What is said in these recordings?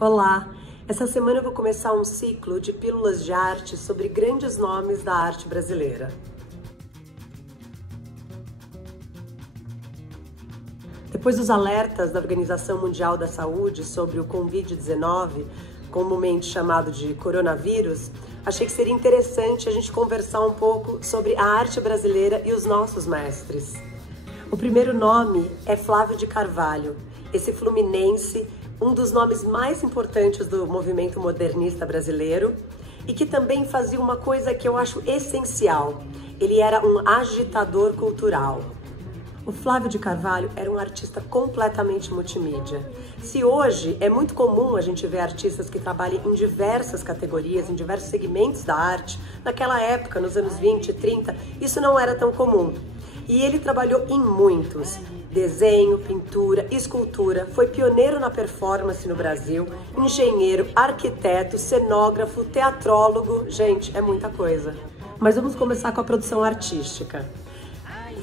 Olá! Essa semana eu vou começar um ciclo de pílulas de arte sobre grandes nomes da arte brasileira. Depois dos alertas da Organização Mundial da Saúde sobre o Covid-19, comumente chamado de coronavírus, achei que seria interessante a gente conversar um pouco sobre a arte brasileira e os nossos mestres. O primeiro nome é Flávio de Carvalho, esse fluminense, um dos nomes mais importantes do movimento modernista brasileiro e que também fazia uma coisa que eu acho essencial. Ele era um agitador cultural. O Flávio de Carvalho era um artista completamente multimídia. Se hoje é muito comum a gente ver artistas que trabalham em diversas categorias, em diversos segmentos da arte, naquela época, nos anos 20, 30, isso não era tão comum. E ele trabalhou em muitos: desenho, pintura, escultura, foi pioneiro na performance no Brasil, engenheiro, arquiteto, cenógrafo, teatrólogo, gente, é muita coisa. Mas vamos começar com a produção artística.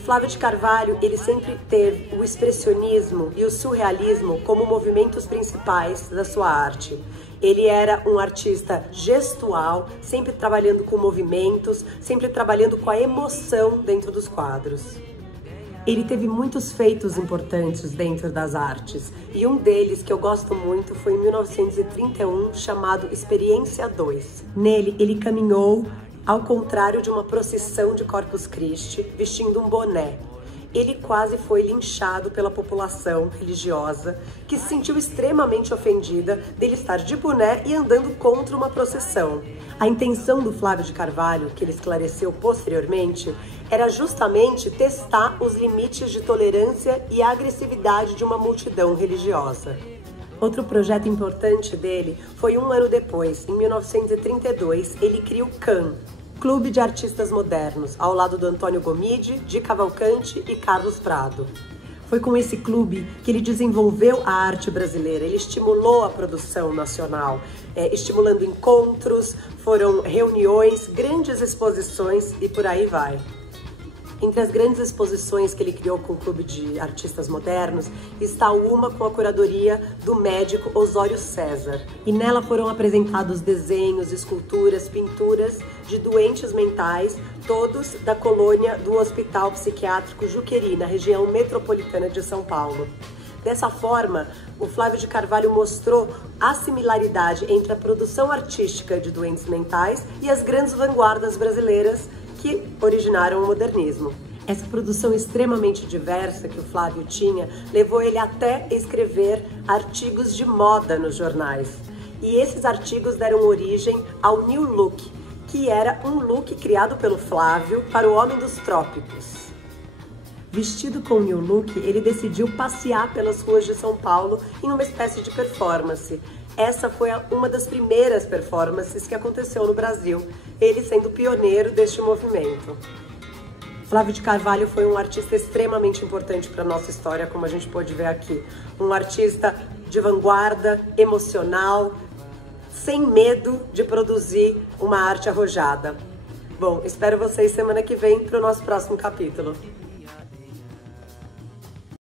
Flávio de Carvalho, ele sempre teve o expressionismo e o surrealismo como movimentos principais da sua arte. Ele era um artista gestual, sempre trabalhando com movimentos, sempre trabalhando com a emoção dentro dos quadros. Ele teve muitos feitos importantes dentro das artes, e um deles que eu gosto muito foi em 1931, chamado Experiência 2. Nele, ele caminhou ao contrário de uma procissão de Corpus Christi, vestindo um boné. Ele quase foi linchado pela população religiosa, que se sentiu extremamente ofendida dele estar de boné e andando contra uma procissão. A intenção do Flávio de Carvalho, que ele esclareceu posteriormente, era justamente testar os limites de tolerância e agressividade de uma multidão religiosa. Outro projeto importante dele foi um ano depois, em 1932, ele cria o CAM, Clube de Artistas Modernos, ao lado do Antônio Gomide, Di Cavalcanti e Carlos Prado. Foi com esse clube que ele desenvolveu a arte brasileira, ele estimulou a produção nacional, estimulando encontros, foram reuniões, grandes exposições e por aí vai. Entre as grandes exposições que ele criou com o Clube de Artistas Modernos está uma com a curadoria do médico Osório César. E nela foram apresentados desenhos, esculturas, pinturas de doentes mentais, todos da colônia do Hospital Psiquiátrico Juqueri, na região metropolitana de São Paulo. Dessa forma, o Flávio de Carvalho mostrou a similaridade entre a produção artística de doentes mentais e as grandes vanguardas brasileiras que originaram o modernismo. Essa produção extremamente diversa que o Flávio tinha levou ele até escrever artigos de moda nos jornais. E esses artigos deram origem ao New Look, que era um look criado pelo Flávio para o homem dos trópicos. Vestido com o New Look, ele decidiu passear pelas ruas de São Paulo em uma espécie de performance. Essa foi uma das primeiras performances que aconteceu no Brasil, ele sendo pioneiro deste movimento. Flávio de Carvalho foi um artista extremamente importante para a nossa história, como a gente pode ver aqui. Um artista de vanguarda, emocional, sem medo de produzir uma arte arrojada. Bom, espero vocês semana que vem para o nosso próximo capítulo.